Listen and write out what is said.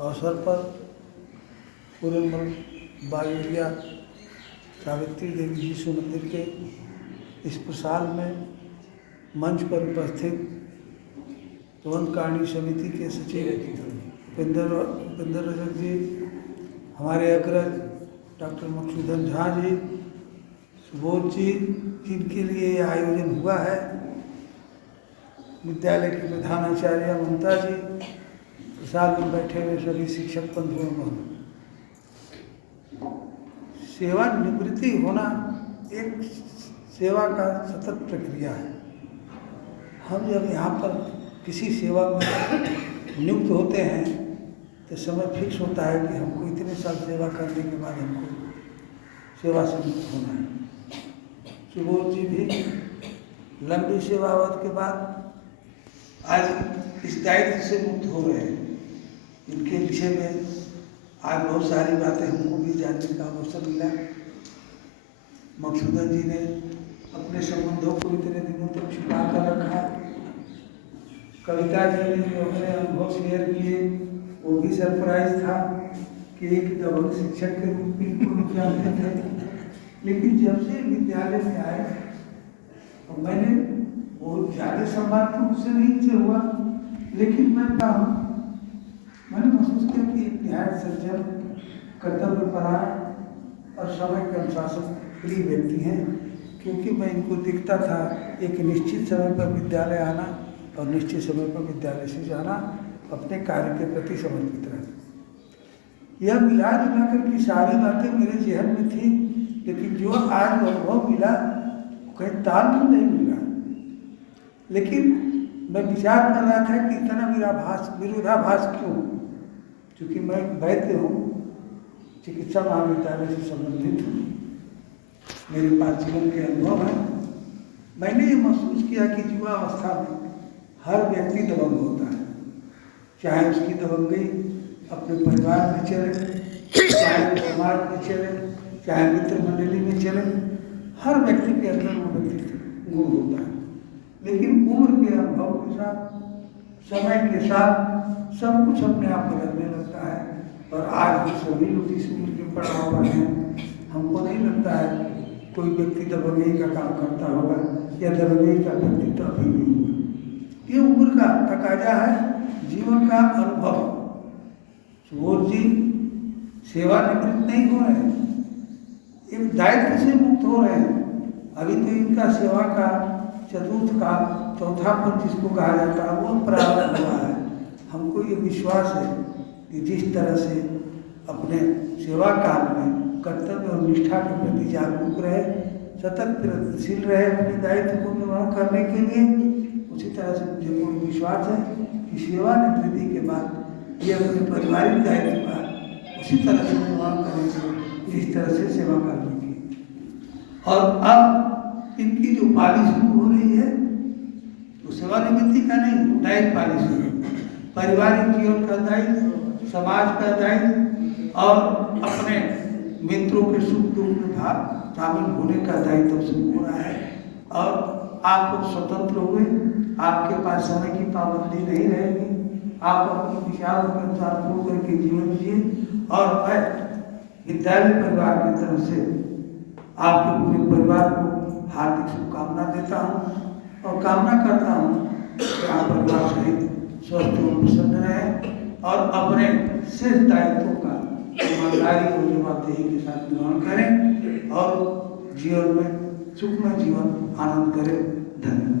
अवसर पर पूरनमल बागेरिया सावित्री देवी विश्व मंदिर के इस प्रसाद में मंच पर उपस्थित तुरंत कारणी समिति के सचिव उपेंद्र रजक जी, हमारे अग्रज डॉक्टर मधुसूदन झा जी, सुबोध जी, जिनके लिए यह आयोजन हुआ है, विद्यालय के प्रधानाचार्य ममता जी, प्रसाद में बैठे हुए सभी शिक्षक बंधुओं, सेवानिवृत्ति होना एक सेवा का सतत प्रक्रिया है। हम जब यहाँ पर किसी सेवा में नियुक्त होते हैं तो समय फिक्स होता है कि हमको इतने साल सेवा करने के बाद हमको सेवा से मुक्त होना है। सुबोध जी भी लंबी सेवावत के बाद आज इस दायित्व से मुक्त हो रहे हैं। इनके विषय में आज बहुत सारी बातें हमको भी जानने का अवसर मिला। मधुसूदन जी ने अपने संबंधों को इतने दिनों तक छुपा कर रखा। कविता जी ने जो अपने अनुभव शेयर किए वो भी सरप्राइज था कि एक दबंग शिक्षक के रूप में बिल्कुल जानते थे, लेकिन जब से विद्यालय में आए तो मैंने वो ज़्यादा सम्मान तो मुझसे नहीं हुआ, लेकिन मैंने महसूस किया कि एक निहायत सज्जन, कर्तव्यपरायण और समय के अनुशासन प्रिय व्यक्ति हैं, क्योंकि मैं इनको दिखता था एक निश्चित समय पर विद्यालय आना और निश्चित समय पर विद्यालय से जाना, अपने कार्य के प्रति समर्पित रहना। यह मिला जुला कर की सारी बातें मेरे जहन में थी, लेकिन जो आज अनुभव मिला कहीं तालमेल नहीं मिला। लेकिन मैं विचार कर रहा था कि इतना विरोधाभास क्यों, क्योंकि मैं वैद्य हूँ, चिकित्सा महाविद्यालय से संबंधित हूँ, मेरे पास जीवन के अनुभव हैं। मैंने ये महसूस किया कि युवावस्था में हर व्यक्ति दबंग होता है, चाहे उसकी दबंगई अपने परिवार में चले, चाहे समाज में चले, चाहे मित्र मंडली में चले, हर व्यक्ति के अंदर वो व्यक्तित्व गुण होता है। लेकिन उम्र के अनुभव के साथ, समय के साथ सब कुछ अपने आप बदलने लगता है। और आज हम सभी लोग इस उम्र के पड़ाव पर हैं। हमको नहीं लगता है कोई व्यक्ति दबंगई का काम करता होगा या दबंगई का व्यक्तित्व अभी नहीं हुआ। ये उम्र का तकाजा है, जीवन का अनुभव। सुबोध जी सेवानिवृत्त नहीं हो रहे हैं, एक दायित्व से मुक्त हो रहे हैं। अभी तो इनका सेवा का चतुर्थ का चौथा पद जिसको कहा जाता है वो प्रारंभ हुआ है। हमको ये विश्वास है कि जिस तरह से अपने सेवा काल में कर्तव्य और निष्ठा के प्रति जागरूक रहे, सतत प्रयत्नशील रहे अपने दायित्व को निर्वहन करने के लिए, उसी तरह से मुझे पूर्ण विश्वास है कि सेवानिवृत्ति के बाद ये अपने पारिवारिक दायित्व का उसी तरह से निर्वहन करेंगे जिस तरह से सेवा करने की। और अब इनकी जो पाली शुरू हो रही है तो सेवानिवृत्ति का नहीं, नई पाली शुरू, पारिवारिक जीवन का दायित्व, समाज का दायित्व और अपने मित्रों के सुख दुख में शामिल होने का दायित्व शुरू हो रहा है। और आप लोग स्वतंत्र हुए, आपके पास समय की पाबंदी नहीं रहेगी, आप अपने विचारों के अनुसार हो करके जीवन जिए। और मैं विद्यालय परिवार की तरफ से आपके पूरे परिवार को हार्दिक शुभकामना देता हूँ और कामना करता हूँ कि आप परिवार सहित स्वस्थ और प्रसन्न रहें और अपने शेष दायित्वों का ईमानदारी और जवाबदेही के साथ निर्वहन करें और जीवन में सुखमय जीवन आनंद करें। धन्यवाद।